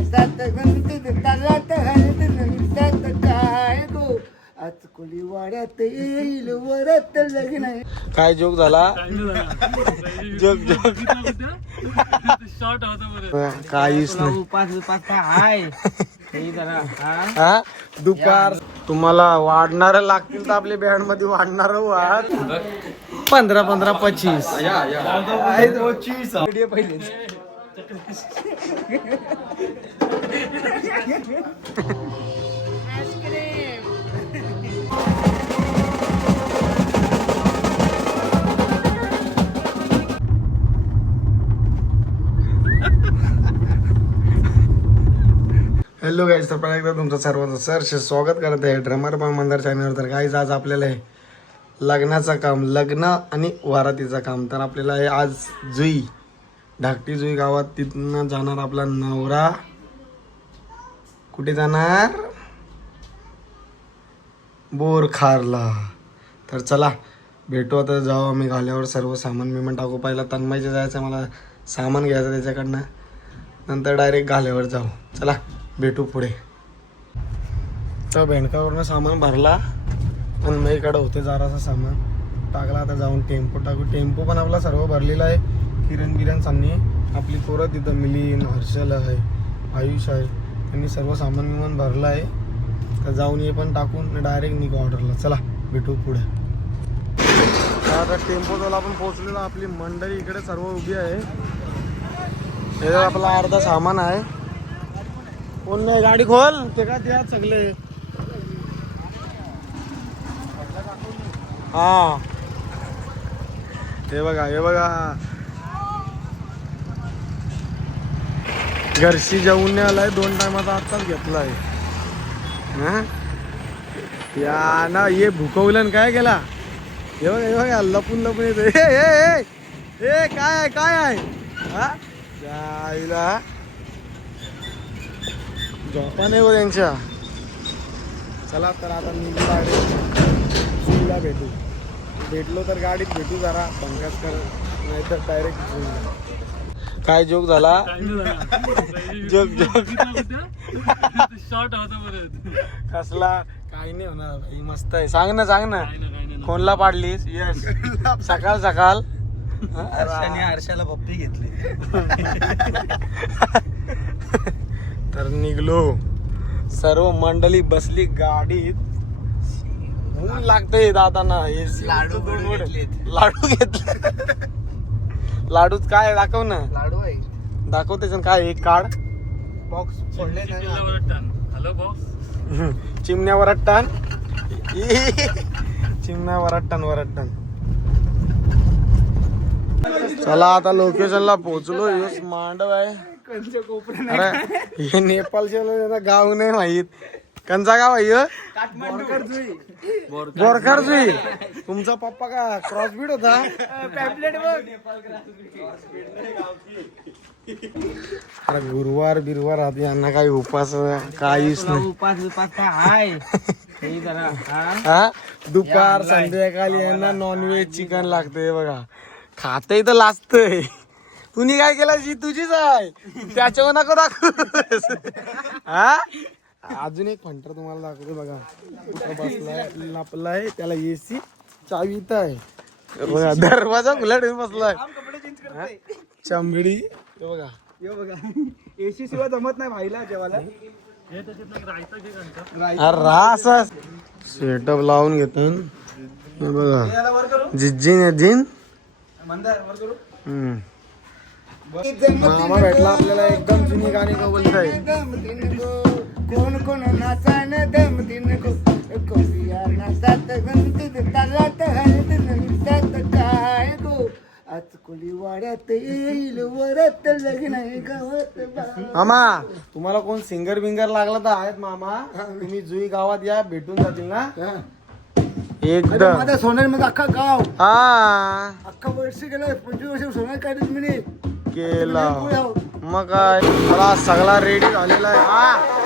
नासात गणित तालात हळद नसात काय गो आज कोली वाड्यात येईल वरत लग्न. काय जोक झाला? जोक जोक शॉर्ट होता काहीच नाही. उपास हाय हा दुपार तुम्हाला वाढणार लागतील तर आपल्या बँड मध्ये वाढणार वाढ 15 15 25 पहिले. हॅलो गाईज, तर परत एकदा तुमचं सर्वांचं सरसे स्वागत करत आहे ड्रमर मंदार चॅनलवर. तर गाईज आज आपल्याला आहे लग्नाचं काम, लग्न आणि वरातीचं काम. तर आपल्याला आहे आज जुई, धाकटी जुई गावात, तिथनं जाणार आपला नवरा. कुठे जाणार? बोरखारला. तर चला भेटू आता, जाऊ आम्ही घाल्यावर सर्व सामान बिमान टाकू. पहिला तन्मयचं जायचं, मला सामान घ्यायचं त्याच्याकडनं, नंतर डायरेक्ट घाल्यावर जाऊ. चला भेटू पुढे. तर बेंडकावरनं सामान भरला आणि माझ्याकडं होते जरासं सामान टाकला. आता जाऊन टेम्पो टाकू. टेम्पो पण आपला सर्व भरलेला आहे. किरण सामने आपली पोरं तिथं मिलिंद, हर्षल आहे, आयुष आहे, त्यांनी सर्व सामान बिमान भरलं आहे. तर जाऊन ये पण टाकून डायरेक्ट निघू ऑर्डरला. चला भेटू पुढे. आता टेम्पोजवळ आपण पोहोचलेलो. आपली मंडळी इकडे सर्व उभी आहे. हे आपला अर्धा सामान आहे. कोण नाही, गाडी खोल. ते का द्या सगळे. हा हे बघा, हे बघा, घरशी जेवून नाही आलाय. 2 टायमाचा आत्ताच घेतलाय. या ना ये भुकवलं काय केला. हे बघा, हे बघा, लपून येतो. हे काय आहे, काय आहे? हा जायला झोपा नाही हो त्यांच्या. चला तर आता निघू, जुईला भेटलो तर गाडीत भेटू. जरा पंकज कर, नाही तर डायरेक्ट. काय जोक झाला? जोक जोक शॉर्ट होता कसला? काही नाही होणार भाई, मस्त आहे. सांग ना कोणला पाडलीस? यस, सकाळ सकाळ हर्षाला पप्पी घेतली. तर निघलो. सर्व मंडळी बसली गाडीत. ऊन लागतंय दादांना. लाडू घेतले. लाडूच काय दाखव ना. लाडू आहे, दाखव त्याच्यानं काय. एक कार्ड बॉक्स फोडले. हॅलो बॉक्स, चिमण्यावर अट्टान. चिमण्यावर अट्टान. चला आता लोकेशनला पोहोचलो. हेच मांडव आहे. अरे हे नेपाळचे गाव नाही माहित. कंचा गाव आहे? बोरखर जुई. तुमचा पप्पा का क्रॉसबीड होता? अरे गुरुवार आधी यांना काही उपास काहीच नाही. उपास हाय हा दुपार संध्याकाळी यांना नॉनव्हेज चिकन लागतंय. बघा खातंय तर लाजतंय. तुम्ही काय केला? जी तुझीच आहे, त्याच्यावर नको दाखव. हा अजून एक फंटर तुम्हाला दाखवतो. बघा कुठं बसलाय, लपलाय. त्याला एसी चावी इथं आहे. बघा दरवाजा खुला ठेवून बसलाय. चंबडी. बघा एसी शिवाय जमत नाही भाईला जेवायला. अरे असं सेटअप लावून घेतो. हे बघा जिन मामा भेटला आपल्याला. एकदम जुनी गाणी बोलताय. कोण कोण नाचान दम दिन कोरिया नाचात गणित तालात हळद नसात काय गो आज कोली वाड्यात येईल वरत लग्न गावात. मामा तुम्हाला कोण सिंगर बिंगर लागला तर आहेत मामा. तुम्ही जुई गावात या, भेटून जातील ना एकदम. माझ्या सोन्यार मध्ये अख्खा गाव, हा अख्खा वर्ष गेला. 25 वर्ष सोन्यार काढत मी केला. मग काय, मला सगळा रेडी झालेला आहे. हा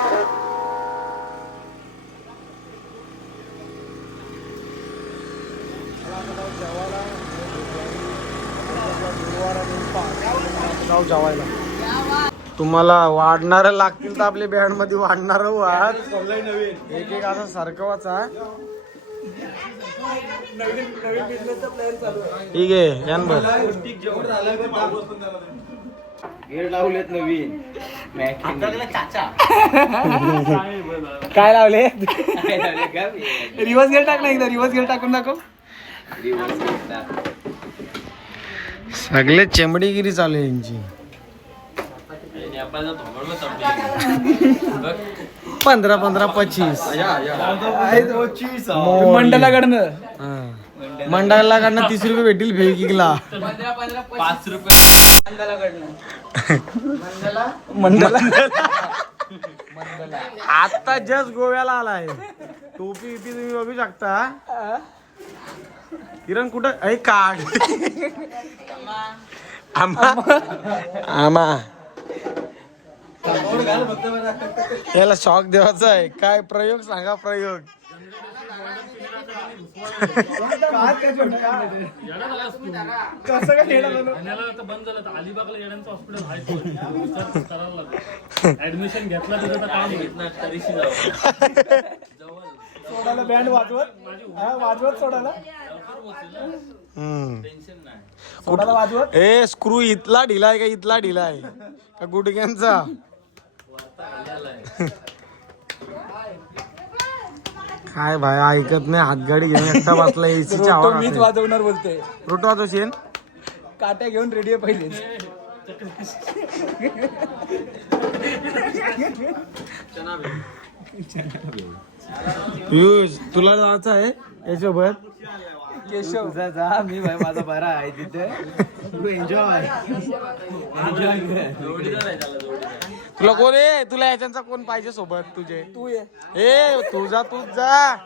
जाऊ जेवायला. तुम्हाला वाढणार लागतील तर आपल्या बँड मध्ये वाढणार वाढ एक एक असं सारखंवाचा. ठीक आहे यान बर गेट लावलेत नवीन. काय लावले रिवर्स गेअर टाक ना एकदा रिवर्स गेअर टाकून दाखव. सगळे चेंबडीगिरी चालू आहे यांची. 15-15-25 मंडलाकडनं मंडळाकडनं 30 रुपये भेटतील फेविकिकला. 5 रुपये मंडला आता जस्ट गोव्याला आलाय. टोपी बिपी तुम्ही बघू शकता. किरण कुठं ऐ काढ आमा याला शॉक द्यावाचा आहे. काय प्रयोग सांगा प्रयोग. कसं काय ठाण्याला आता बंद झालं तर अलिबागला येड्यांचं हॉस्पिटल आहे तो. विचार करायला लागतो. ऍडमिशन घेतला तिथं तर काय घेतलं तरीशी सोडायला बँड वाजवत सोडायला सोडायला वाजवत. ए स्क्रू इथला ढिला आहे का इथला ढिला आहे का गुडघ्यांचा. काय भाई ऐकत नाही. हातगाडी घेऊन एकटा बसला एसीच्या रोटो मीच आवाज. वाजवणार बोलते. रोटो वाजवशील. काट्या घेऊन रेडी आहे पहिलेच. पियुष तुला जायचं आहे याच्यासोबत. केशव जा मी भाई माझा बरा आहे तिथे. तू एन्जॉय. तुला कोण आहे तुला याच्यांचा कोण पाहिजे सोबत तुझे. तू ये. ए तुझा तूच जा.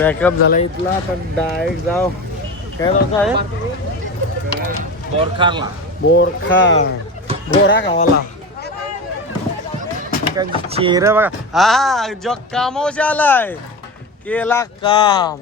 पॅकअप झाला इथला. आता डायरेक्ट जाऊ. काय जायचं आहे बोरखारला. बोरा गावाला. चेहरा बघा. हा जो कामोश आलाय केला काम.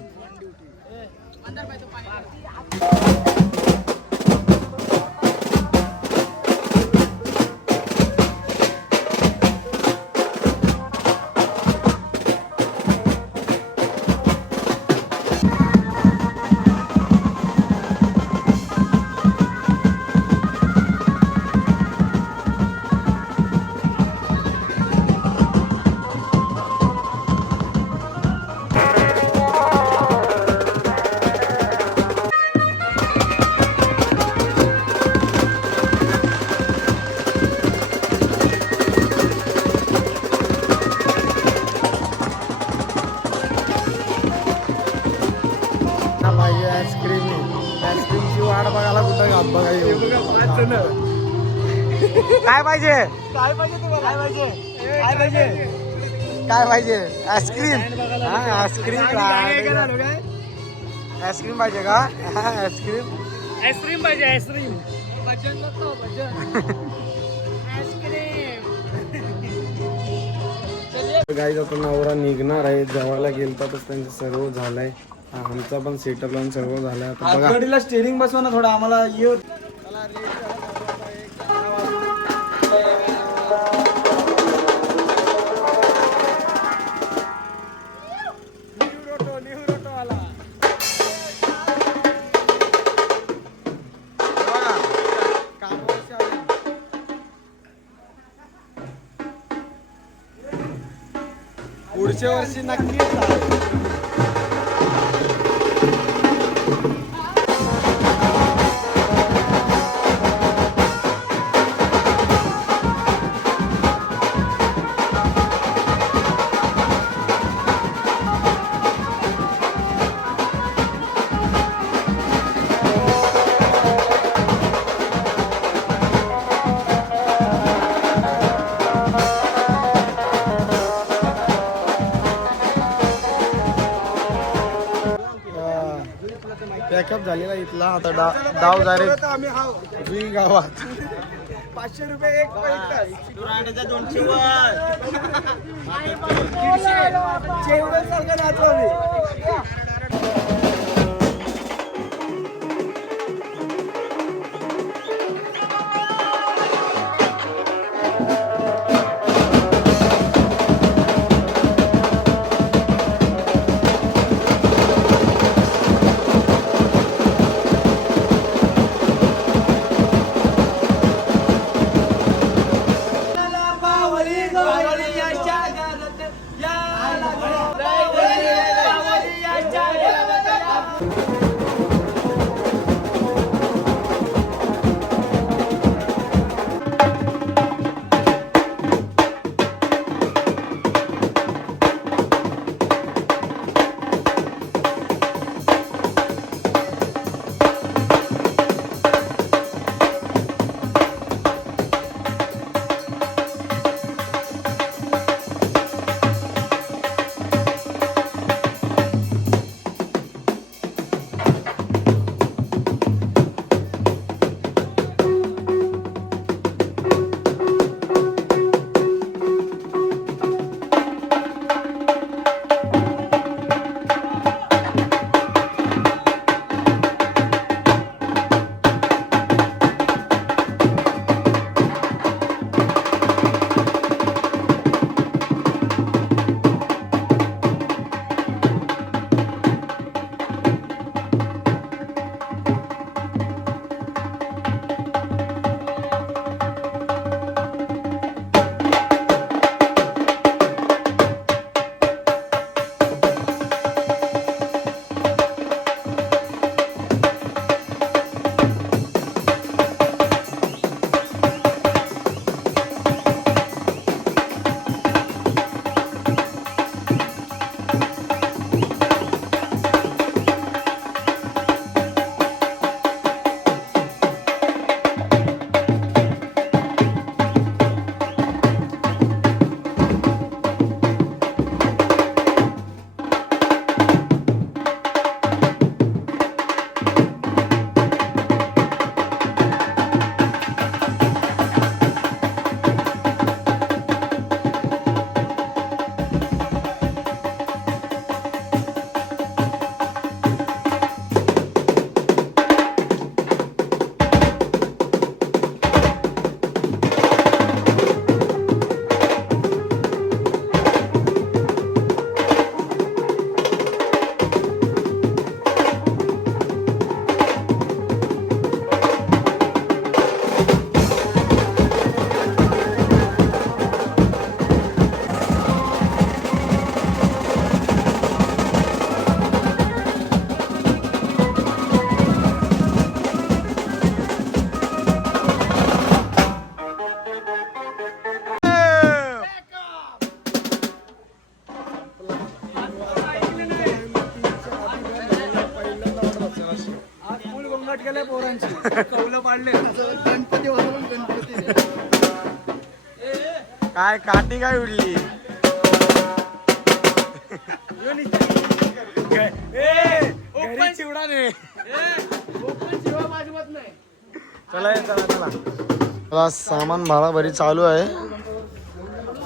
आईस्क्रीमची वाट बघायला कुठं बघायला. काय पाहिजे काय पाहिजे तुम्हाला. काय पाहिजे काय पाहिजे आईस्क्रीम. हा आईस्क्रीम आईस्क्रीम पाहिजे का. आईस्क्रीम आईस्क्रीम पाहिजे आईस्क्रीम. गाईज आता नवरा निघणार आहे. जेवायला गेलतातच त्यांचं सर्व झालंय. आमचा पण सेटअप लावून सर्व झालाय. आता बघा स्टेरिंग बसवा ना थोडा आम्हाला ये. पुढच्या वर्षी नक्कीच जाऊ. पॅकअप झालेला इथला आता डाव डायरेक्ट जुई गावात. 500 रुपये एक काय काठी काय उडली चिवडा नाही. चला चला चला चला सामान भाराभरी चालू आहे.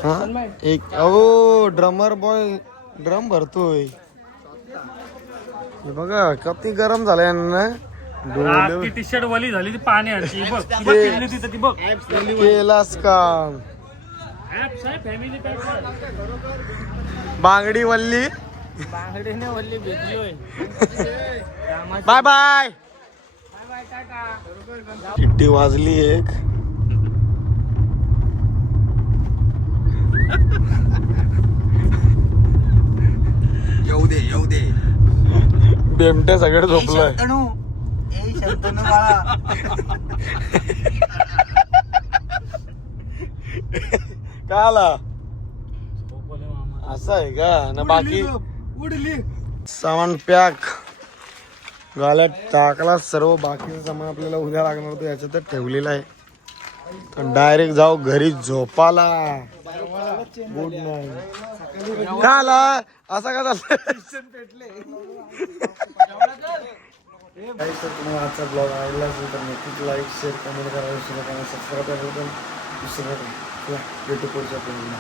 हा एक ओ ड्रमर बॉय ड्रम भरतोय. हे बघा किती गरम झालाय ना. ती टी शर्ट वली झाली ती पाण्याची बघ ती बघ केली तिथं ती बघ केलास काम. ऍप्स आहे फॅमिली पॅक बांगडी वल्ली बांगडीने वल्ली भेटली होय. Bye bye. चिट्टी वाजली एक. येऊ दे येऊ दे. बेमटे सगळे झोपलोय. शंतनू ए शंतनू बाळा. काय आला झोपले मामा. असं आहे का ना बाकी उडली. सामान पॅक गाल्यात टाकला सर्व. बाकीचं सामान आपल्याला उद्या लागणार होतं याच्यातच ठेवलेलं आहे. तर डायरेक्ट जाऊ घरी झोपाला. Good night. का आला असा का झालं. तर तुम्हाला आजचा ब्लॉग आवडला असेल तर नक्कीच लाईक शेअर कमेंट करा. सबस्क्राईब करा. भेटू पुढच्या ब्लॉगला.